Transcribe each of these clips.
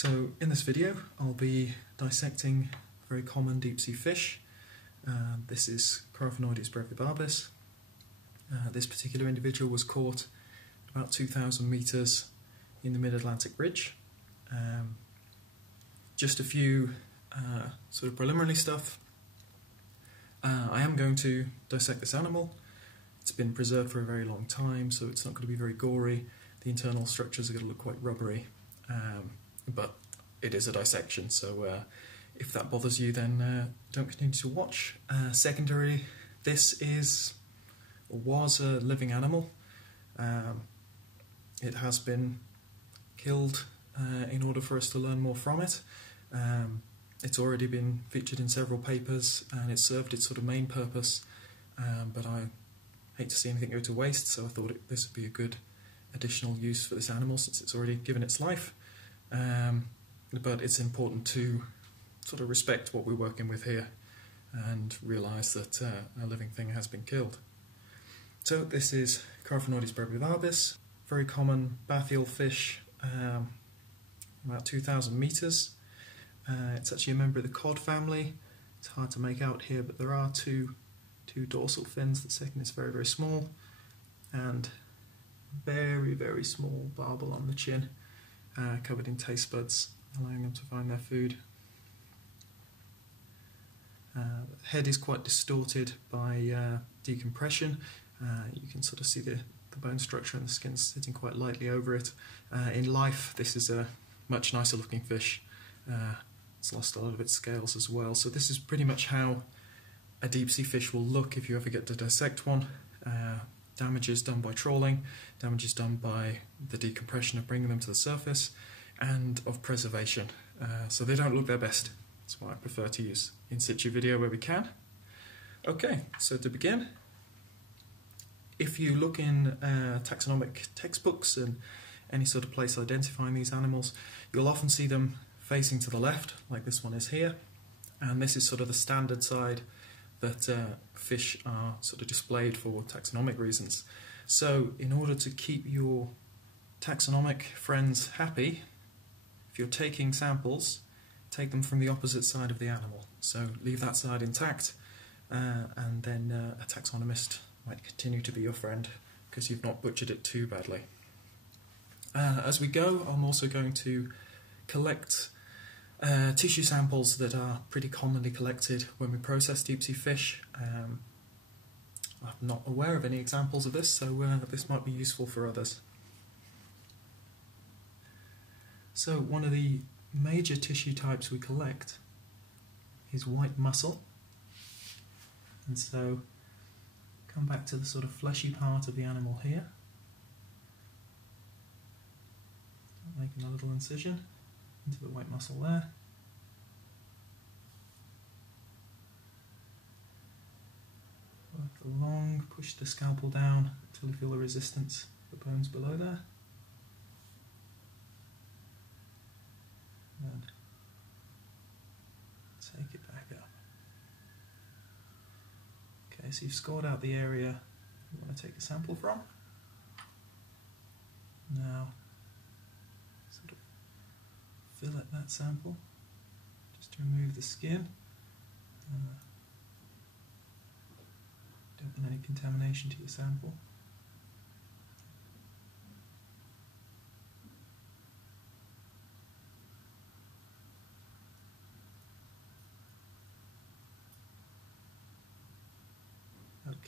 So in this video I'll be dissecting a very common deep sea fish. This is Coryphaenoides brevibarbis. This particular individual was caught about 2,000 metres in the mid-Atlantic ridge. Just a few sort of preliminary stuff. I am going to dissect this animal. It's been preserved for a very long time, so it's not going to be very gory. The internal structures are going to look quite rubbery, but it is a dissection, so if that bothers you, then don't continue to watch. Secondary, this is or was a living animal. It has been killed in order for us to learn more from it. It's already been featured in several papers and it served its sort of main purpose, but I hate to see anything go to waste, so I thought this would be a good additional use for this animal since it's already given its life. But it's important to sort of respect what we're working with here and realise that a living thing has been killed. So this is Coryphaenoides brevibarbis, very common bathyal fish, about 2,000 metres. It's actually a member of the cod family. It's hard to make out here, but there are two dorsal fins. The second is very, very small, and very, very small barbel on the chin, covered in taste buds, allowing them to find their food. The head is quite distorted by decompression. You can sort of see the bone structure and the skin sitting quite lightly over it. In life, this is a much nicer looking fish. It's lost a lot of its scales as well. So this is pretty much how a deep sea fish will look if you ever get to dissect one. Damage is done by trawling, damage is done by the decompression of bringing them to the surface, and of preservation. So they don't look their best. That's why I prefer to use in situ video where we can. Okay, so to begin, if you look in taxonomic textbooks and any sort of place identifying these animals, you'll often see them facing to the left, like this one is here, and this is sort of the standard side that fish are sort of displayed for taxonomic reasons. So in order to keep your taxonomic friends happy, if you're taking samples, take them from the opposite side of the animal. So leave that side intact, and then a taxonomist might continue to be your friend because you've not butchered it too badly. As we go, I'm also going to collect tissue samples that are pretty commonly collected when we process deep sea fish. I'm not aware of any examples of this, so this might be useful for others. So one of the major tissue types we collect is white muscle, and so come back to the sort of fleshy part of the animal here, making a little incision into the white muscle there. Work along, push the scalpel down until you feel the resistance of the bones below there. And take it back up. Okay, so you've scored out the area you want to take a sample from. Now sort of fillet that sample just to remove the skin. Don't want any contamination to your sample.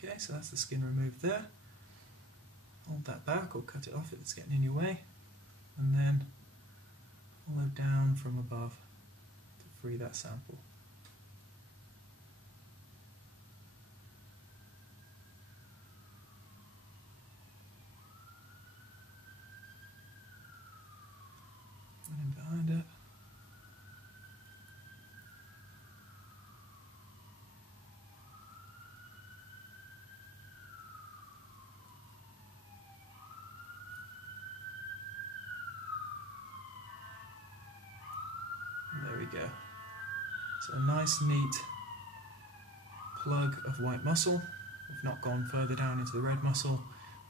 Okay, so that's the skin removed there. Hold that back or cut it off if it's getting in your way, and then follow down from above to free that sample. And behind it. There we go. So a nice neat plug of white muscle. We've not gone further down into the red muscle.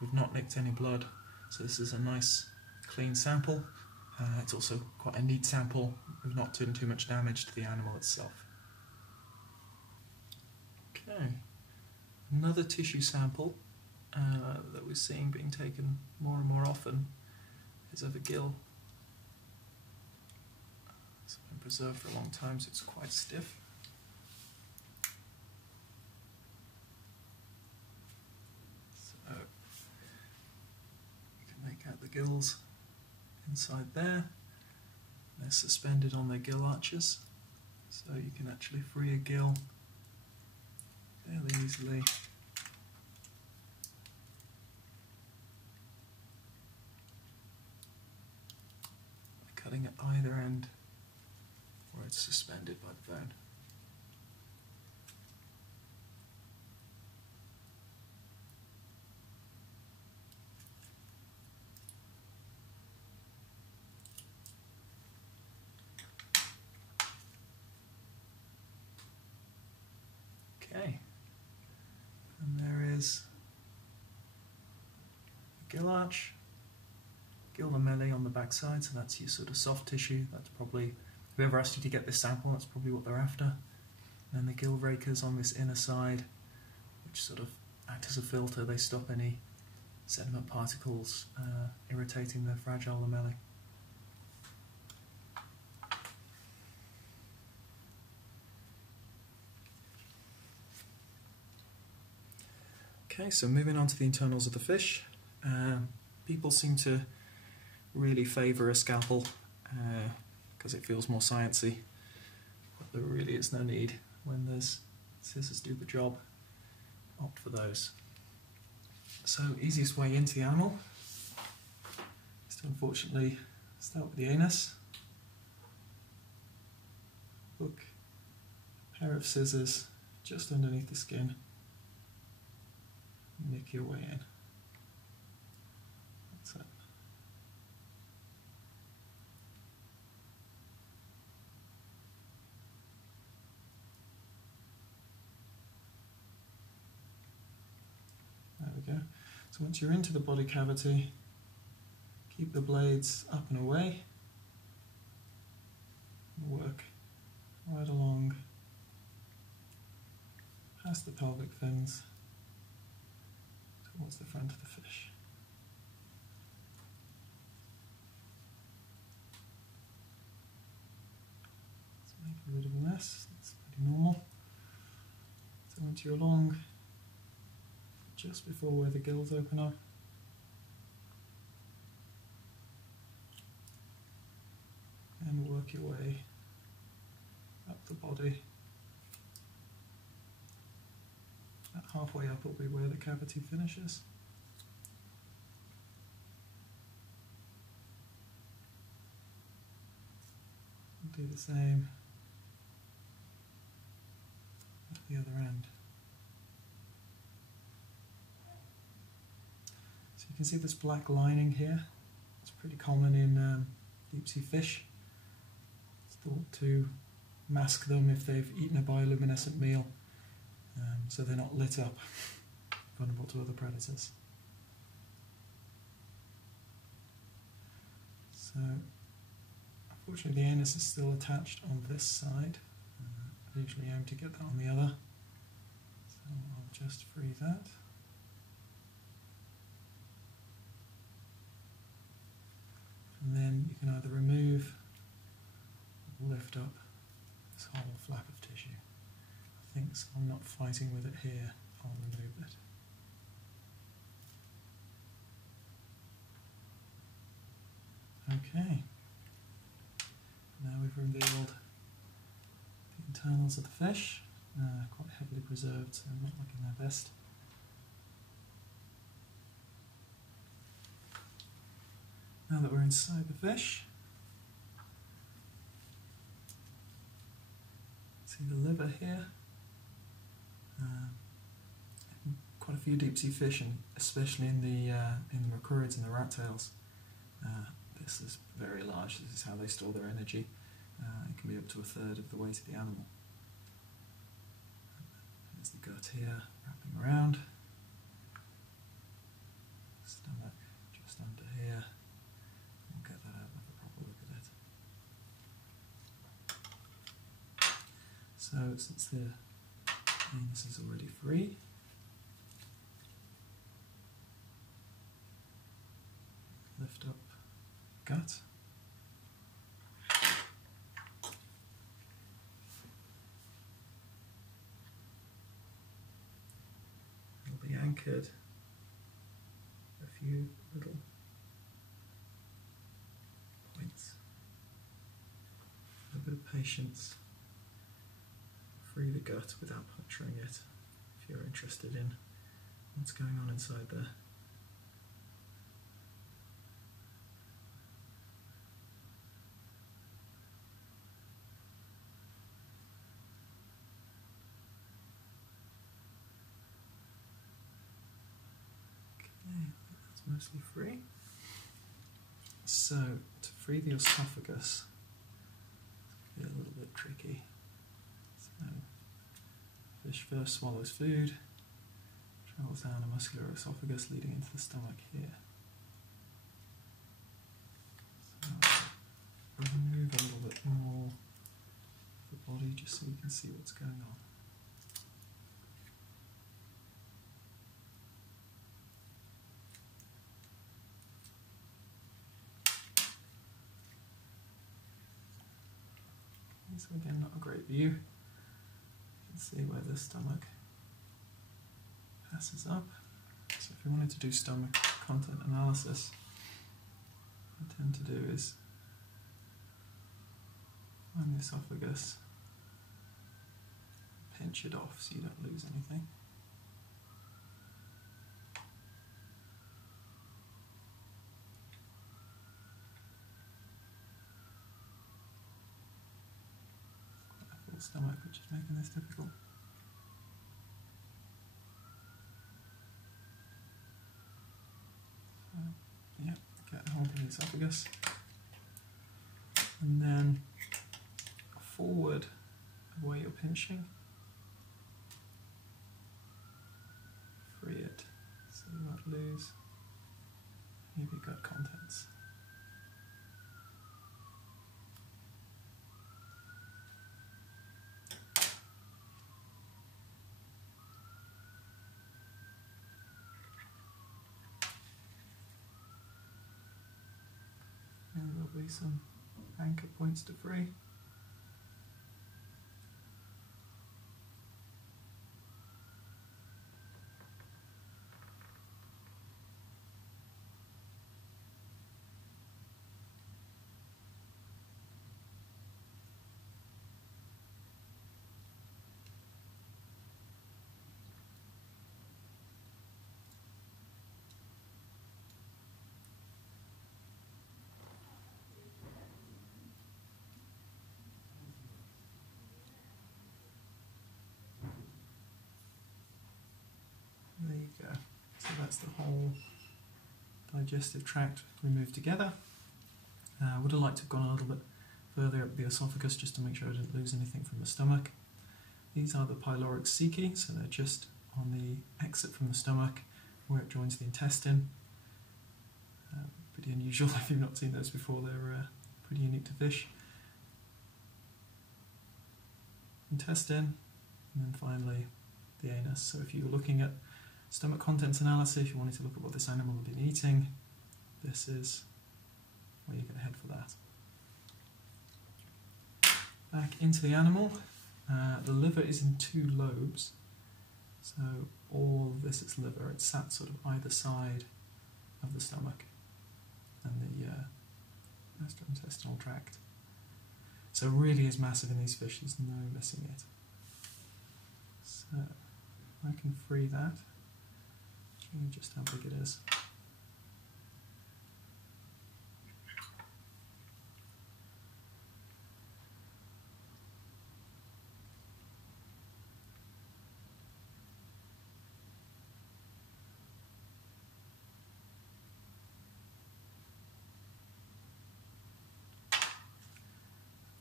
We've not nicked any blood. So this is a nice clean sample. It's also quite a neat sample. We've not done too much damage to the animal itself. Okay, another tissue sample that we're seeing being taken more and more often is of a gill. It's been preserved for a long time, so it's quite stiff. So you can make out the gills inside there. They're suspended on their gill arches, so you can actually free a gill fairly easily. By cutting at either end, where it's suspended by the bone. Okay, and there is a gill arch, gill lamellae on the back side, so that's your sort of soft tissue. That's probably, whoever asked you to get this sample, that's probably what they're after. And then the gill rakers on this inner side, which sort of act as a filter. They stop any sediment particles irritating the fragile lamellae. Okay, so moving on to the internals of the fish. People seem to really favour a scalpel because it feels more sciencey, but there really is no need. When there's scissors do the job, opt for those. So, easiest way into the animal is to unfortunately start with the anus. Hook a pair of scissors just underneath the skin. Nick your way in. That's it. There we go. So once you're into the body cavity, keep the blades up and away. Work right along past the pelvic fins towards the front of the fish. Let's make a bit of a mess, that's pretty normal. So once you're along just before where the gills open up, and work your way up the body. At halfway up will be where the cavity finishes. Do the same at the other end. So you can see this black lining here. It's pretty common in deep sea fish. It's thought to mask them if they've eaten a bioluminescent meal, so they're not lit up, vulnerable to other predators. So, unfortunately the anus is still attached on this side. I usually aim to get that on the other, so I'll just free that. And then you can either remove or lift up this whole flap of tissue. I think so I'm not fighting with it here, I'll remove it. Okay, now we've revealed the internals of the fish, quite heavily preserved, so not looking their best. Now that we're inside the fish, see the liver here. Quite a few deep sea fish, and especially in the macrourids and the rattails, this is very large. This is how they store their energy. It can be up to 1/3 of the weight of the animal. There's the gut here, wrapping around. Stomach just under here. We'll get that out with a proper whip So since the anus is already free, lift up gut. It'll be anchored a few little points. A bit of patience. Free the gut without puncturing it if you're interested in what's going on inside there. That's mostly free. So, to free the esophagus, it's going to be a little bit tricky. So, fish first swallows food, travels down a muscular esophagus leading into the stomach here. So, remove a little bit more of the body just so you can see what's going on. So again, not a great view. You can see where the stomach passes up. So if you wanted to do stomach content analysis, what I tend to do is find the esophagus, pinch it off so you don't lose anything. Stomach, which is making this difficult. So, yeah, get hold of the esophagus, and then forward of where you're pinching, free it so you won't lose any of your gut contents. And there'll be some anchor points to free. There you go. So that's the whole digestive tract removed together. I would have liked to have gone a little bit further up the esophagus just to make sure I didn't lose anything from the stomach. These are the pyloric cecae, so they're just on the exit from the stomach where it joins the intestine. Pretty unusual if you've not seen those before, they're pretty unique to fish. Intestine, and then finally the anus. So if you were looking at stomach contents analysis, if you wanted to look at what this animal had been eating, this is where you're going to head for that. Back into the animal. The liver is in two lobes, so all of this is liver. It's sat sort of either side of the stomach and the gastrointestinal tract. So it really is massive in these fish, there's no missing it. So I can free that, show you just how big it is.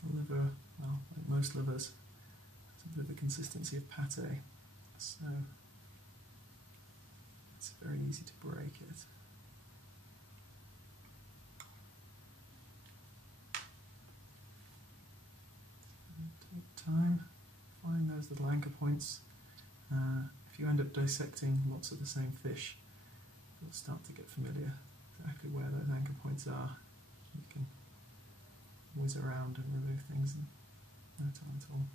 The liver, well, like most livers, has a bit of the consistency of pate, so it's very easy to break it. Take time, those little anchor points. If you end up dissecting lots of the same fish, you'll start to get familiar exactly where those anchor points are. You can whiz around and remove things in no time at all.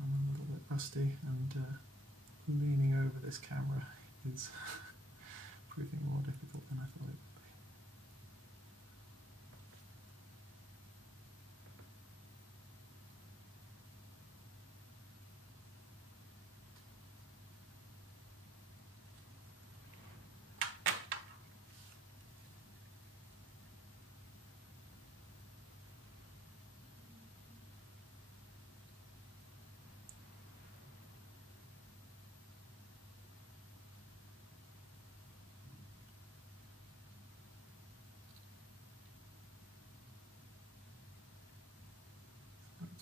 I'm a little bit rusty, and leaning over this camera is proving more difficult than I thought it would be.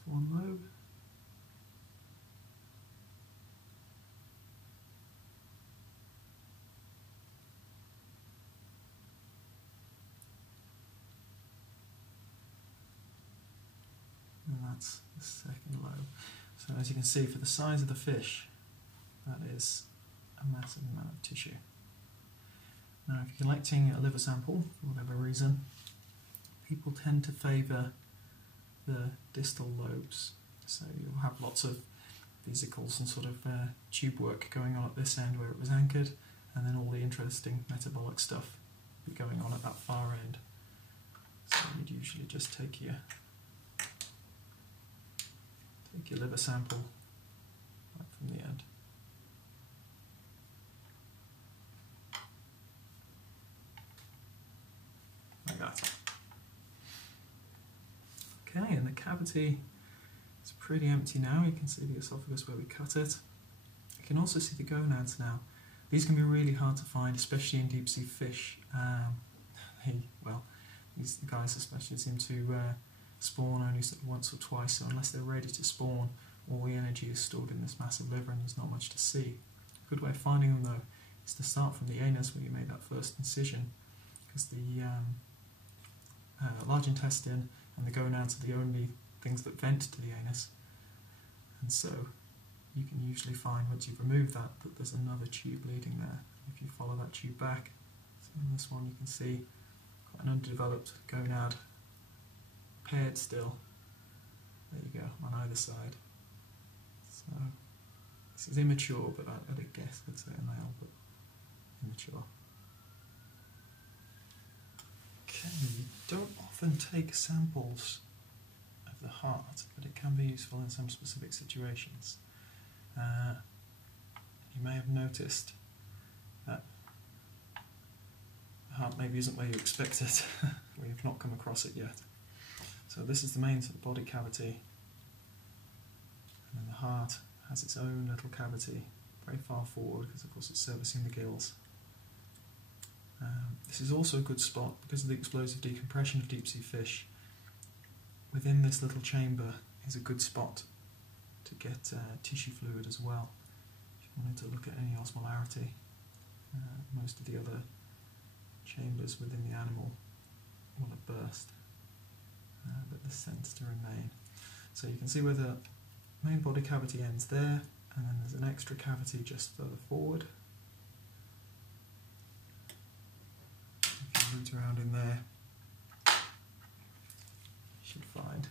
One lobe. And that's the second lobe. So as you can see, for the size of the fish, that is a massive amount of tissue. Now if you're collecting a liver sample, for whatever reason, people tend to favour the distal lobes, so you'll have lots of vesicles and sort of tube work going on at this end where it was anchored, and then all the interesting metabolic stuff be going on at that far end. So you'd usually just take your liver sample right from the end. Like that. Okay, and the cavity is pretty empty now. You can see the esophagus where we cut it. You can also see the gonads now. These can be really hard to find, especially in deep sea fish. These guys especially seem to spawn only once or twice, so unless they're ready to spawn, all the energy is stored in this massive liver and there's not much to see. A good way of finding them though is to start from the anus where you made that first incision, because the large intestine and the gonads are the only things that vent to the anus, and so you can usually find, once you've removed that there's another tube leading there. If you follow that tube back, so in this one you can see quite an undeveloped gonad, paired still, there you go, on either side. So this is immature, but I'd guess I'd say a male, but immature. Okay, you don't often take samples of the heart, but it can be useful in some specific situations. You may have noticed that the heart maybe isn't where you expect it, or you've not come across it yet. So this is the main sort of body cavity, and then the heart has its own little cavity very far forward, because of course it's servicing the gills. This is also a good spot because of the explosive decompression of deep sea fish. Within this little chamber is a good spot to get tissue fluid as well. If you wanted to look at any osmolarity, most of the other chambers within the animal will have burst, but this tends to remain. So you can see where the main body cavity ends there, and then there's an extra cavity just further forward. If you root around in there, you should find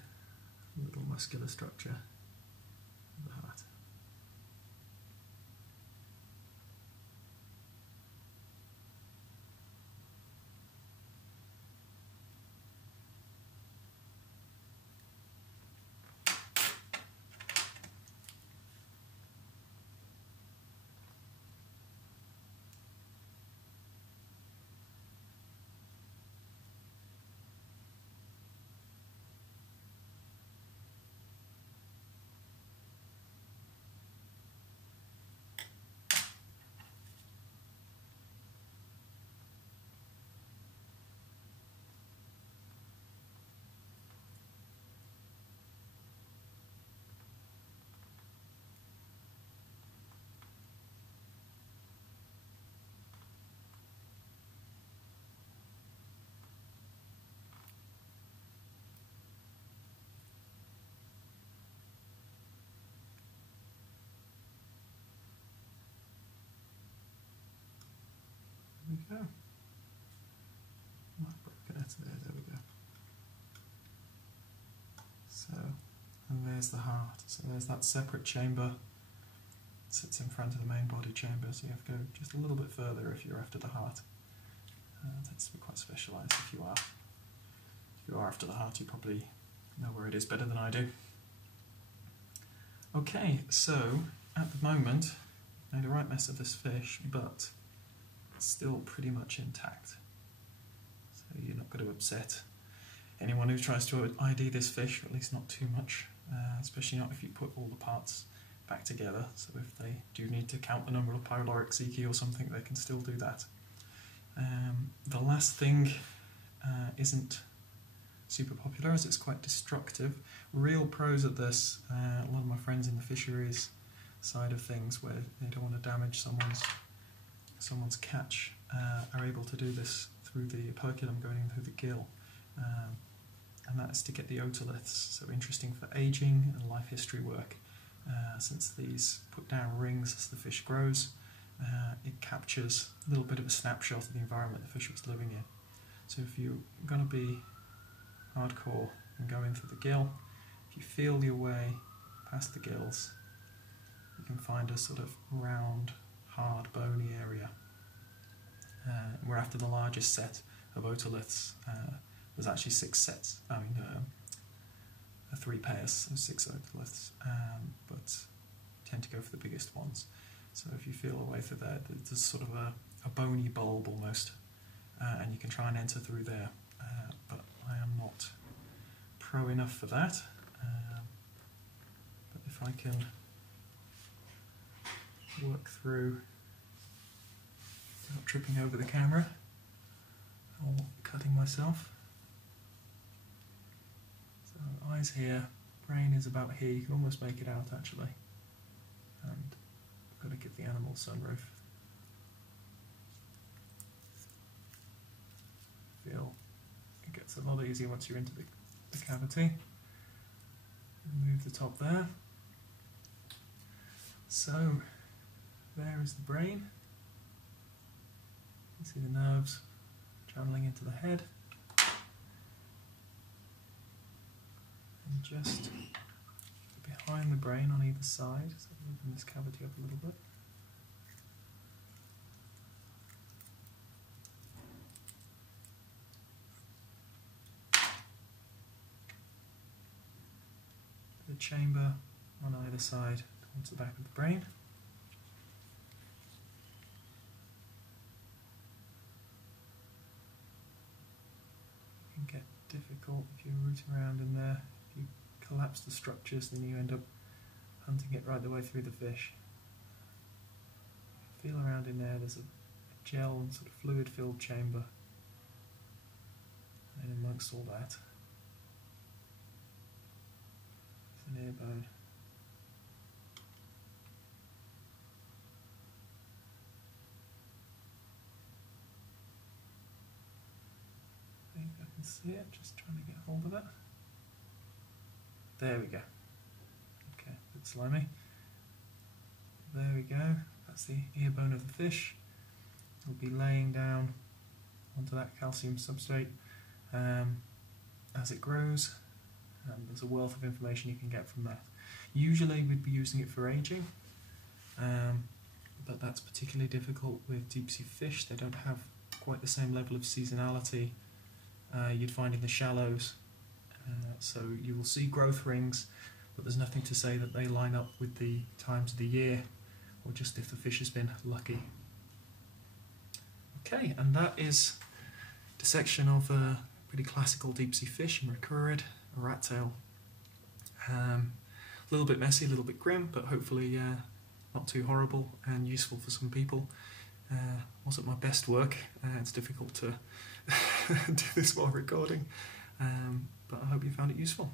a little muscular structure of the heart. we go. There we go. So, and there's the heart. So there's that separate chamber. Sits in front of the main body chamber, so you have to go just a little bit further if you're after the heart. Tends to be quite specialised if you are. If you are after the heart, you probably know where it is better than I do. Okay, so at the moment, made a right mess of this fish, but it's still pretty much intact. So you're not going to upset anyone who tries to ID this fish, or at least not too much, especially not if you put all the parts back together. So if they do need to count the number of pyloric ceci or something, they can still do that. The last thing isn't super popular as it's quite destructive. Real pros at this, a lot of my friends in the fisheries side of things where they don't want to damage someone's catch are able to do this through the operculum going in through the gill, and that is to get the otoliths. So interesting for aging and life history work. Since these put down rings as the fish grows, it captures a little bit of a snapshot of the environment the fish was living in. So if you're going to be hardcore and go in through the gill, if you feel your way past the gills, you can find a sort of round, hard, bony area. We're after the largest set of otoliths. There's actually 6 sets. 3 pairs, so 6 otoliths, but tend to go for the biggest ones. So if you feel a way through there, there's sort of a bony bulb almost, and you can try and enter through there, but I am not pro enough for that. But if I can work through without tripping over the camera or cutting myself. So eyes here, brain is about here, you can almost make it out actually. And I've got to give the animal sunroof. Feel it gets a lot easier once you're into the cavity. Move the top there. So there is the brain. You see the nerves channeling into the head. And just behind the brain on either side, so open this cavity up a little bit. The chamber on either side towards the back of the brain. It can get difficult if you root around in there. If you collapse the structures, then you end up hunting it right the way through the fish. Feel around in there, there's a gel and sort of fluid filled chamber. And amongst all that, an ear bone. I think I can see it, just trying to get hold of it. There we go. Okay, a bit slimy. There we go, that's the ear bone of the fish. It'll be laying down onto that calcium substrate as it grows. And there's a wealth of information you can get from that. Usually we'd be using it for aging, but that's particularly difficult with deep sea fish. They don't have quite the same level of seasonality you'd find in the shallows. So you will see growth rings, but there's nothing to say that they line up with the times of the year, or just if the fish has been lucky. Okay, and that is dissection of a pretty classical deep sea fish, macrourid, a rattail. A little bit messy, a little bit grim, but hopefully not too horrible and useful for some people. Wasn't my best work, it's difficult to do this while recording, but I hope you found it useful.